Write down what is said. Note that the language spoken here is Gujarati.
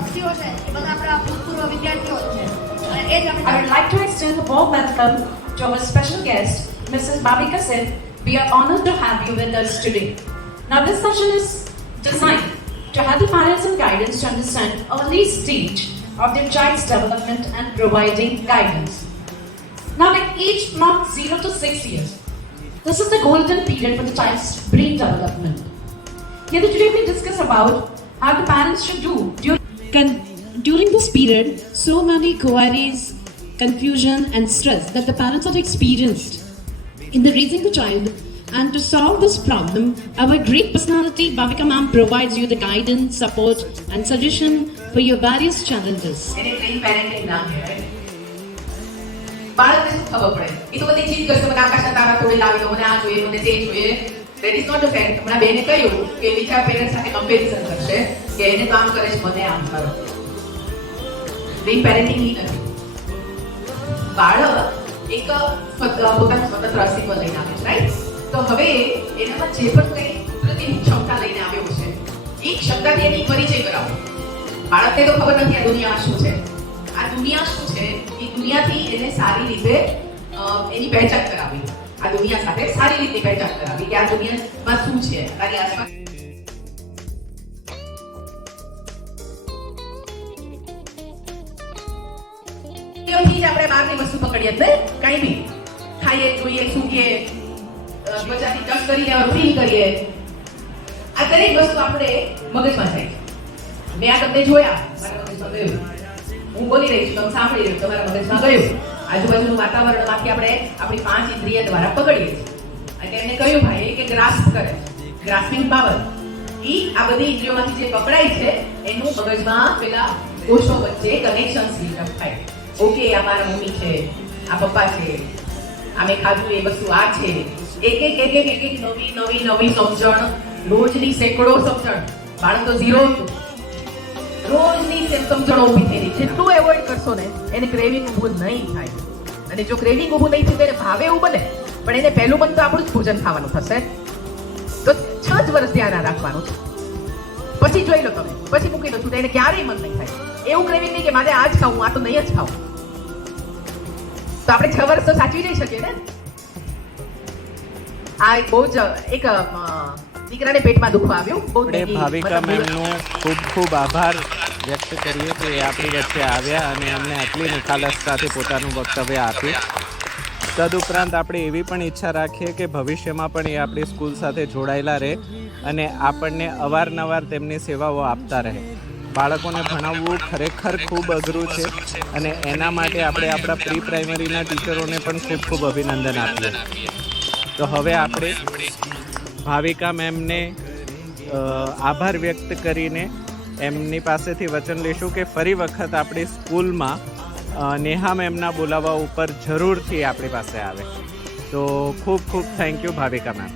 ટ્રસ્ટીઓ છે એ બધા આપણા ભૂતપૂર્વ વિદ્યાર્થીઓ છે અને એ જ I would like to extend a warm welcome to our special guest, Mrs. Bhavika Sen. We are honored to have you with us today. Now, this session is designed to help the parents and guidance to understand early stage of their child's development and providing guidance. Now, at age from 0 to 6 years, this is the golden period for the child's brain development. Here today we discuss about how the parents should do During this period, so many queries, confusion, and stress that the parents have experienced in the raising the child. And to solve this problem, our great personality, Bhavika ma'am, provides you the guidance, support, and suggestion for your various challenges. એને ટ્રેન પેરેન્ટિંગ નામ કહેવાય. બાળકને શું ખબર પડે? એ તો બધી જીદ કરશે, મને આકાશના તારા તોડી લાવી દો, મને આ જોઈએ, મને તે જોઈએ. That is not a parent. હમણાં બેને કહ્યું કે બીજા પેરેન્ટ સાથે કમ્પેરિઝન કરશે કે એને તો આમ કરે છે, મને આમ કરો. ટ્રેન પેરેન્ટિંગ ઈ નથી. બાળક એક પોતાનું સ્વતંત્ર અસ્તિત્વ લઈને આવે છે, રાઈટ? તો હવે એનામાં જે પણ કંઈ કુદરતી ક્ષમતા લઈને આવ્યો છે એ ક્ષમતાથી એની પરિચય કરાવો. બાળકને તો ખબર નથી આ દુનિયા શું છે, આ દુનિયા શું છે, એ દુનિયાથી એને સારી રીતે એની પહેચાન કરાવી, આ દુનિયા સાથે સારી રીતે પહેચાન કરાવી કે આ દુનિયામાં શું છે તારી આસપાસ. થી જ આપણે બહારની વસ્તુ પકડીએ જ નહીં, કંઈ બી ખાઈએ, જોઈએ, સૂંઘીએ, ત્વચાથી ટચ કરીને ફીલ કરીએ, આ દરેક વસ્તુ આપણે મગજમાં થાય. મેં આ તમને જોયા, મારા મગજમાં ગયું. હું બોલી રહી છું, તમે સાંભળી રહ્યું, તમારા મગજમાં ગયું. આજુબાજુનું વાતાવરણમાંથી આપણે આપણી 5 ઇન્દ્રિય દ્વારા પકડીએ છીએ. અને એમને કહ્યું ભાઈ કે ગ્રાસ્પ કરે, ગ્રાસ્પિંગ પાવર. ઈ આ બધી ઇન્દ્રિયોમાંથી જે પકડાય છે એનું મગજમાં પેલા કોષો વચ્ચે કનેક્શન્સ બિલ્ડઅપ થાય. ઓકે, આ મારા મમ્મી છે, આ પપ્પા છે, આ મેં ખાધું એ વસ્તુ આ છે. એક નવી સમજણ, રોજની સેંકડો સમજણ. બાળક તો 0 હતું, રોજની સમજણો ઊભી થઈ રહી. જેટલું એવોઇડ કરશો ને એને ક્રેવિંગ ઊભું નહીં થાય. અને જો ક્રેવિંગ ઊભું નહીં થયું તો એને ભાવે એવું બને, પણ એને પહેલું મન તો આપણું જ ભોજન ખાવાનું થશે. તો 6 જ વર્ષ ધ્યાન રાખવાનું છે, પછી જોઈ લો તમે, પછી મૂકી દો છું, એને ક્યારેય મન નહીં થાય. એવું ક્રેવિંગ નહીં કે મારે આ જ ખાવું, આ તો નહીં જ ખાવું. તો આપણે 6 વર્ષ તો સાચવી નહીં શકીએ ને. આ એક બહુ જ એક દીકરાને પેટમાં દુખવા આવ્યું. ભાવિકા મેમનો ખૂબ ખૂબ આભાર વ્યક્ત કરીએ કે એ આપણી વચ્ચે આવ્યા અને એમને આટલી નિખાલસ સાથે પોતાનું વક્તવ્ય આપ્યું. તદુપરાંત આપણે એવી પણ ઈચ્છા રાખીએ કે ભવિષ્યમાં પણ એ આપણી સ્કૂલ સાથે જોડાયેલા રહે અને આપણને અવારનવાર તેમની સેવાઓ આપતા રહે. બાળકોને ભણાવવું ખરેખર ખૂબ અઘરું છે અને એના માટે આપણે આપણા પ્રી પ્રાઇમરીના ટીચરોને પણ ખૂબ ખૂબ અભિનંદન આપીએ. તો હવે આપણે ભાવિકા મેમને આભાર વ્યક્ત કરીને એમની પાસેથી વચન લઈશું કે ફરી વખત આપણી સ્કૂલમાં નેહા મેમના બોલાવવા ઉપર જરૂરથી આપણી પાસે આવે. તો ખૂબ ખૂબ થેન્ક યુ ભાવિકા મેમ.